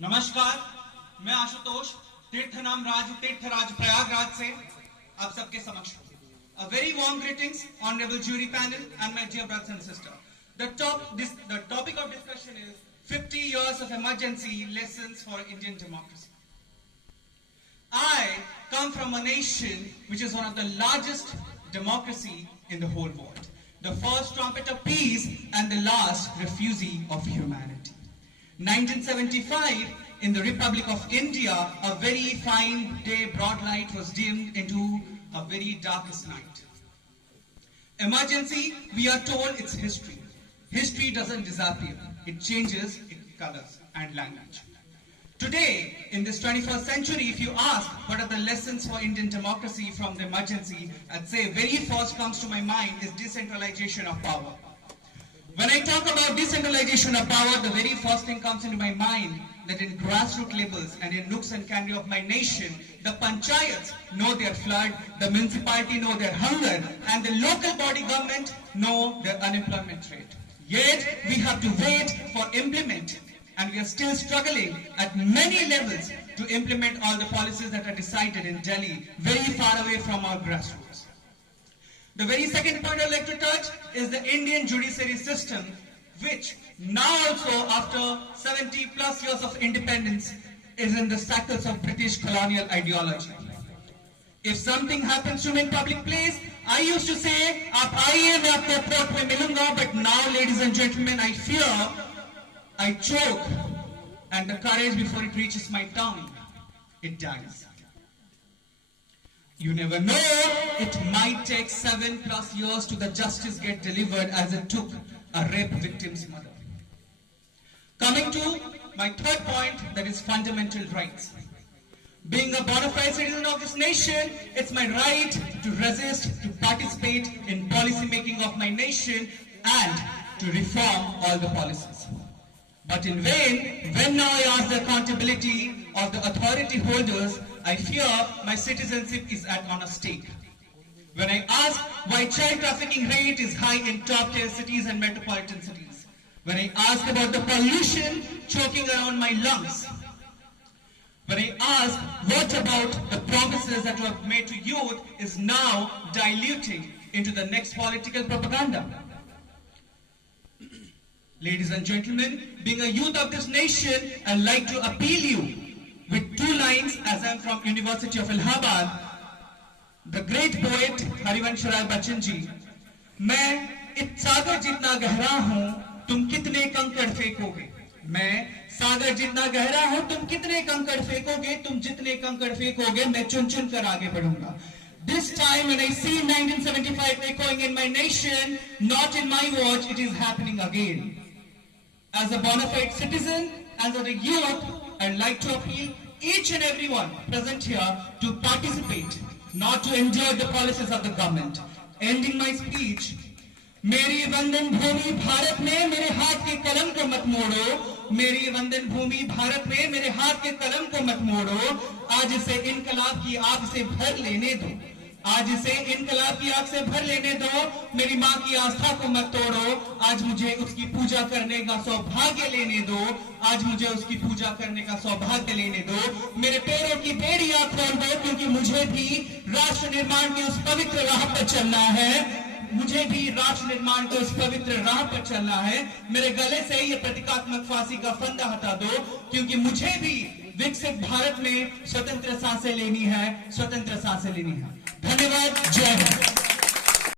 नमस्कार, मैं आशुतोष तीर्थनाम राज तीर्थराज प्रयागराज से आप सबके समक्ष a very warm greetings, honorable jury panel and my dear brothers and sisters. The topic of discussion is 50 years of emergency lessons for Indian democracy. I come from a nation which is one of the largest democracy in the whole world. The first trumpet of peace and the last refugee of humanity. 1975, in the Republic of India, a very fine day, broad light was dimmed into a very darkest night. Emergency, we are told it's history. History doesn't disappear. It changes its colors and language. Today, in this 21st century, if you ask what are the lessons for Indian democracy from the emergency, I'd say very first comes to my mind is decentralization of power. When I talk about decentralization of power, the very first thing comes into my mind that in grassroots levels and in nooks and crannies of my nation, the panchayats know their flood, the municipality know their hunger, and the local body government know their unemployment rate. Yet, we have to wait for implement, and we are still struggling at many levels to implement all the policies that are decided in Delhi, very far away from our grassroots. The very second point I'd like to touch is the Indian judiciary system, which now also after 70 plus years of independence is in the shackles of British colonial ideology. If something happens to me in public place, I used to say, "Aap aaiye, main aapko court mein milunga," but now, ladies and gentlemen, I fear, I choke, and the courage before it reaches my tongue, it dies. You never know, it might take 7+ years to the justice get delivered as it took a rape victim's mother. Coming to my third point, that is fundamental rights. Being a bona fide citizen of this nation, it's my right to resist, to participate in policy making of my nation and to reform all the policies. But in vain, when now I ask the accountability of the authority holders, I fear my citizenship is on a stake. When I ask why child trafficking rate is high in top tier cities and metropolitan cities, when I ask about the pollution choking around my lungs, when I ask what about the promises that were made to youth is now diluting into the next political propaganda. Ladies and gentlemen, being a youth of this nation, I'd like to appeal you with 2 lines as I'm from University of Allahabad. The great poet Harivansh Rai Bachchan ji, मैं इस सागर जितना गहरा हूँ, तुम कितने कंकड़ फेंकोगे? मैं सागर जितना गहरा हूँ, तुम कितने कंकड़ फेंकोगे? तुम जितने कंकड़ फेंकोगे, मैं चुन चुन कर आगे बढ़ूंगा. This time when I see 1975 echoing in my nation, not in my watch, it is happening again. As a bona fide citizen, as a youth, I'd like to appeal each and everyone present here to participate, not to endure the policies of the government. Ending my speech, मेरी वंदन भूमि भारत में मेरे हाथ के कलम को मत मोड़ो, मेरी वंदन भूमि भारत में मेरे हाथ के कलम को मत मोड़ो, आज इसे इनकलाब की आग से भर लेने दो, आज इसे इनकलाब की आग से भर लेने दो, मेरी माँ की आस्था को मत तोड़ो, आज मुझे उसकी पूजा करने का सौभाग्य लेने दो, आज मुझे उसकी पूजा करने का सौभाग्य लेने दो, मेरे पैरों की बेड़ियां खोल दो, क्योंकि मुझे भी राष्ट्र निर्माण की उस पवित्र राह पर चलना है, मुझे भी राष्ट्र निर्माण को उस पवित्र राह पर चलना है, मेरे गले से ये प्रतीकात्मक फांसी का फंदा हटा दो, क्योंकि मुझे भी विकसित भारत में स्वतंत्र सांसें लेनी है, स्वतंत्र सांसें लेनी है. धन्यवाद. जय हिंद.